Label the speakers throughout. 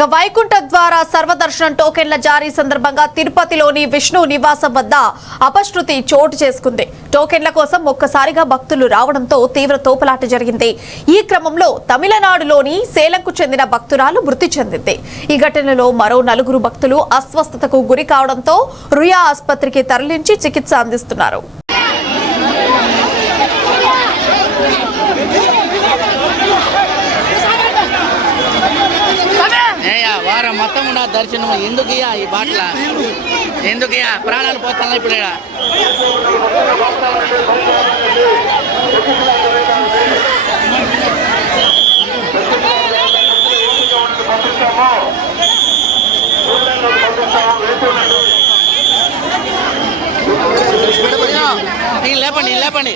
Speaker 1: ఇక వైకుంఠ ద్వారా సర్వదర్శనం టోకెన్ల జారీ సందర్భంగా తిరుపతిలోని విష్ణు నివాసం వద్ద అపశృతి చోటు చేసుకుంది. టోకెన్ల కోసం ఒక్కసారిగా భక్తులు రావడంతో తీవ్ర తోపులాట జరిగింది. ఈ క్రమంలో తమిళనాడులోని సేలంకు చెందిన భక్తురాలు మృతి చెందింది. ఈ ఘటనలో మరో నలుగురు భక్తులు అస్వస్థతకు గురి కావడంతో రుయా ఆసుపత్రికి తరలించి చికిత్స అందిస్తున్నారు
Speaker 2: ఏయ్యా వారం మొత్తం ఉన్న దర్శనం ఎందుకయ్యా ఈ బాటల ఎందుకయ్యా ప్రాణాలు పోతున్నా ఇప్పుడు? ఈ లేపండి ఈ లేపండి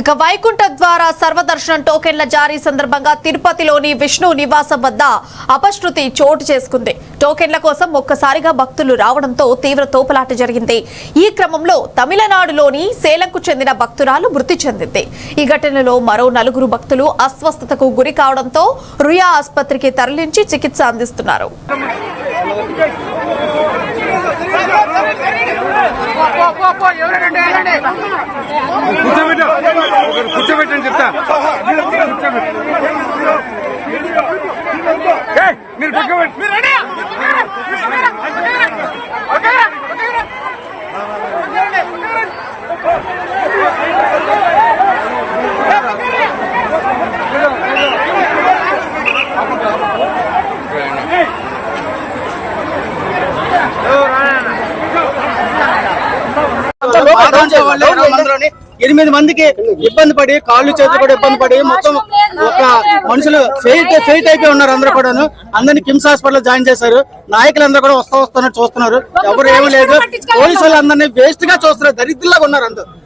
Speaker 1: ఇక వైకుంఠ ద్వారా సర్వదర్శనం టోకెన్ల జారీ సందర్భంగా తిరుపతిలోని విష్ణు నివాసం వద్ద అపశృతి చోటు చేసుకుంది. టోకెన్ల కోసం ఒక్కసారిగా భక్తులు రావడంతో తీవ్ర తోపులాట జరిగింది. ఈ క్రమంలో తమిళనాడులోని సేలంకు చెందిన భక్తురాలు మృతి చెందింది. ఈ ఘటనలో మరో నలుగురు భక్తులు అస్వస్థతకు గురి కావడంతో రుయా ఆసుపత్రికి తరలించి చికిత్స అందిస్తున్నారు.
Speaker 3: కూర్చోబెట్టు. కూర్చోబెట్టని చెప్తా. ఏయ్, మీరు కూర్చోబెట్టు.
Speaker 4: మందిలోని ఎనిమిది మందికి ఇబ్బంది పడి కాళ్ళు చేతులు కూడా ఇబ్బంది పడి మొత్తం ఒక మనుషులు ఫెయిట్ ఫెయిట్ అయిపోయి ఉన్నారు అందరూ కూడాను. అందరిని కిమ్స్ హాస్పిటల్ జాయిన్ చేశారు. నాయకులందరూ కూడా వస్తా వస్తున్నారు చూస్తున్నారు. ఎవరు ఏమీ లేదు. పోలీసులు అందరినీ వేస్ట్గా చూస్తున్నారు. దరిద్రలాగా ఉన్నారు అందరూ.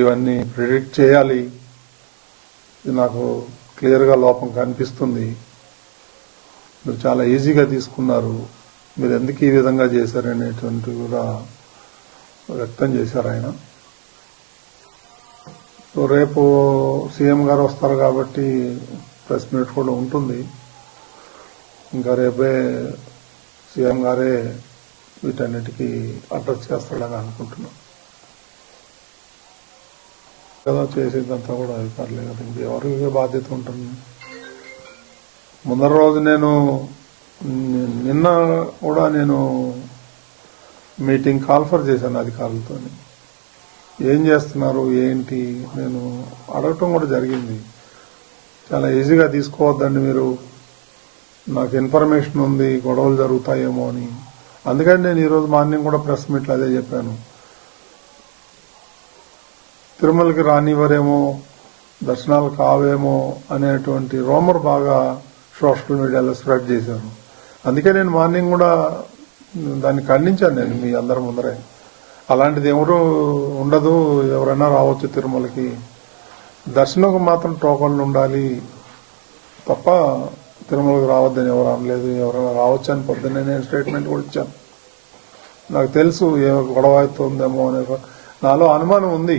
Speaker 5: ఇవన్నీ ప్రిడిక్ట్ చేయాలి. ఇది నాకు క్లియర్గా లోపం కనిపిస్తుంది. మీరు చాలా ఈజీగా తీసుకున్నారు. మీరు ఎందుకు ఈ విధంగా చేశారనేటువంటి కూడా వ్యక్తం చేశారు ఆయన. సో రేపు సీఎం గారు వస్తారు కాబట్టి ప్రెస్ మీట్ కూడా ఉంటుంది. ఇంకా రేపే సీఎం గారే వీటన్నిటికీ అడ్రస్ చేస్తాడని అనుకుంటున్నాను కదా చేసేదంతా కూడా అధికారులే కదా ఎవరికి బాధ్యత ఉంటుంది? ముందర రోజు నేను నిన్న కూడా నేను మీటింగ్ కాల్ఫర్ చేశాను అధికారులతో ఏం చేస్తున్నారు? ఏంటి? నేను అడగటం కూడా జరిగింది. చాలా ఈజీగా తీసుకోవద్దండి మీరు. నాకు ఇన్ఫర్మేషన్ ఉంది గొడవలు జరుగుతాయేమో అని. అందుకని నేను ఈరోజు మార్నింగ్ కూడా ప్రెస్ మీట్లో అదే చెప్పాను. తిరుమలకి రానివ్వరేమో దర్శనాలు కావేమో అనేటువంటి రోమర్ బాగా సోషల్ మీడియాలో స్ప్రెడ్ చేశారు. అందుకే నేను మార్నింగ్ కూడా దాన్ని ఖండించాను నేను మీ అందరి ముందరే. అలాంటిది ఎవరు ఉండదు ఎవరైనా రావచ్చు తిరుమలకి. దర్శనంకు మాత్రం టోకన్లు ఉండాలి. తప్ప తిరుమలకు రావద్దని ఎవరు అనలేదు ఎవరైనా రావచ్చు అని పొద్దున్నే నేను స్టేట్మెంట్ కూడా ఇచ్చాను. నాకు తెలుసు ఏ గొడవ అవుతుందేమో అనే నాలో అనుమానం ఉంది.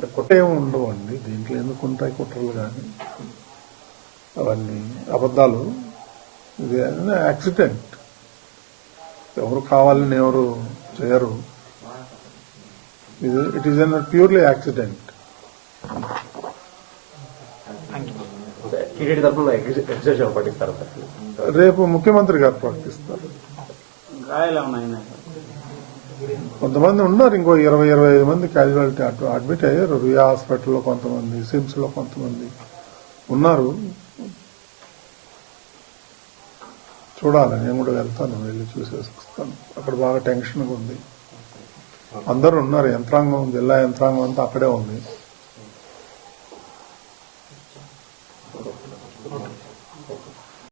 Speaker 5: ఇప్పుడు కుట్రేమి ఉండవు అండి. దీంట్లో ఎందుకు ఉంటాయి కుట్రలు కానీ? అవన్నీ అబద్ధాలు. ఇది యాక్సిడెంట్. ఎవరు కావాలని ఎవరు చేయరు. ఇది it is an purely accident రేపు ముఖ్యమంత్రి గారు ప్రకటిస్తారు. కొంతమంది ఉన్నారు ఇంకో ఇరవై ఇరవై ఐదు మంది క్యాజువాలిటీ అటు అడ్మిట్ అయ్యారు. రియా హాస్పిటల్లో కొంతమంది సిమ్స్లో కొంతమంది ఉన్నారు. చూడాలి నేను కూడా వెళ్తాను వెళ్ళి చూసేసి వస్తాను. అక్కడ బాగా టెన్షన్గా ఉంది. అందరూ ఉన్నారు యంత్రాంగం జిల్లా యంత్రాంగం అంతా అక్కడే ఉంది.